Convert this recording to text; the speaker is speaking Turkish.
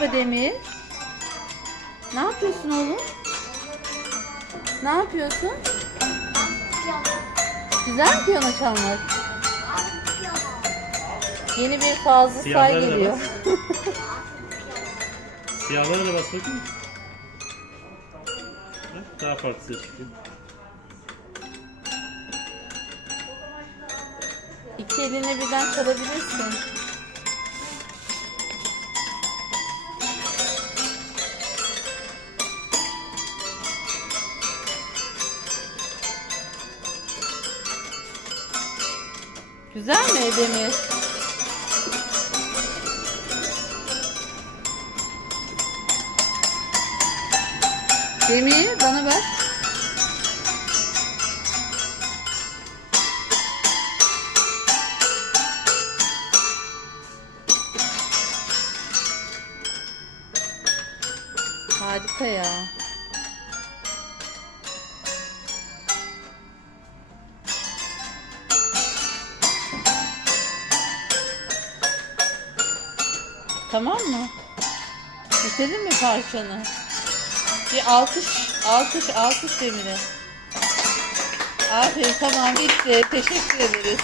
Merhaba Demir. Ne yapıyorsun oğlum? Ne yapıyorsun? Güzel mi piyano çalmak? Yeni bir fazla say da geliyor. Siyahlara da bas bakayım. Bak, Daha farklı ses çıkıyor. İki eline birden çalabilirsin. Güzel mi Demir? Demir bana bak. Harika ya. Tamam mı? Bitirdin mi parçanı? Bir alkış, alkış, alkış Demir'e. Aferin tamam bitti. Teşekkür ederiz.